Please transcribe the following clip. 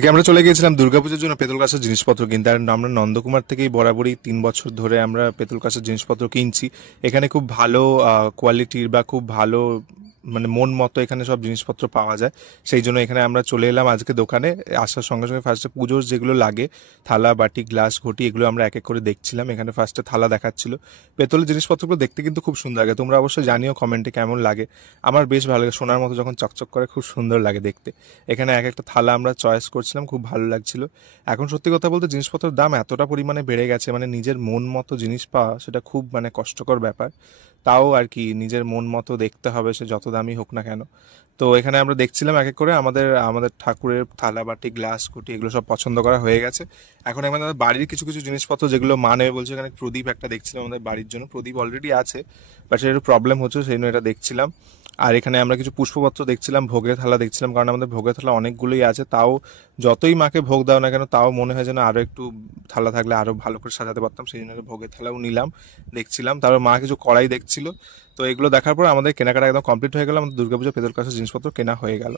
আজকে আমরা চলে গিয়েছিলাম দুর্গাপূজার জন্য পেতল কাঁসার জিনিসপত্র কিনতে। আর আমরা নন্দকুমার থেকেই বরাবরই 3 বছর ধরে আমরা পেতল কাঁসার জিনিসপত্র কিনছি। এখানে খুব ভালো কোয়ালিটির বা খুব ভালো মানে মন মতো এখানে সব জিনিসপত্র পাওয়া যায়। সেই জন্য এখানে আমরা চলে এলাম আজকে দোকানে। আসার সঙ্গে সঙ্গে ফার্স্টে পুজোর যেগুলো লাগে থালা বাটি গ্লাস ঘটি এগুলো আমরা এক এক করে দেখছিলাম। এখানে ফার্স্টে থালা দেখাচ্ছিল। পেতলের জিনিসপত্রগুলো দেখতে কিন্তু খুব সুন্দর লাগে, তোমরা অবশ্যই জানিও কমেন্টে কেমন লাগে। আমার বেশ ভালো লাগে, সোনার মতো যখন চকচক করে খুব সুন্দর লাগে দেখতে। এখানে এক একটা থালা আমরা চয়েস করছিলাম, খুব ভালো লাগছিল। এখন সত্যি কথা বলতে জিনিসপত্রের দাম এতটা পরিমাণে বেড়ে গেছে, মানে নিজের মন মতো জিনিস পাওয়া সেটা খুব মানে কষ্টকর ব্যাপার। তাও আর কি নিজের মন মতো দেখতে হবে, সে যত দামি হোক না কেন। তো এখানে আমরা দেখছিলাম এক এক করে আমাদের আমাদের ঠাকুরের থালা বাটি গ্লাস কুটি এগুলো সব পছন্দ করা হয়ে গেছে। এখন আমাদের বাড়ির কিছু কিছু জিনিসপত্র যেগুলো মানে বলছে, এখানে প্রদীপ একটা দেখছিলাম, আমাদের বাড়ির জন্য প্রদীপ অলরেডি আছে, বাট সেটা একটু প্রবলেম হচ্ছে, সেই জন্য এটা দেখছিলাম। আর এখানে আমরা কিছু পুষ্পপত্র দেখছিলাম, ভোগের থালা দেখছিলাম, কারণ আমাদের ভোগের থালা অনেকগুলোই আছে। তাও যতই মাকে ভোগ দাও না কেন, তাও মনে হয় যেন আরো একটু থালা থাকলে আরো ভালো করে সাজাতে পারতাম, সেই জন্য ভোগের থালাও নিলাম, দেখছিলাম। তারপর মা কিছু কড়াই দেখছিল। তো এগুলো দেখার পর আমাদের কেনাকাটা একদম কমপ্লিট হয়ে গেল, আমাদের দুর্গাপুজো পেতল কাঁসার জিনিসপত্র কেনা হয়ে গেল।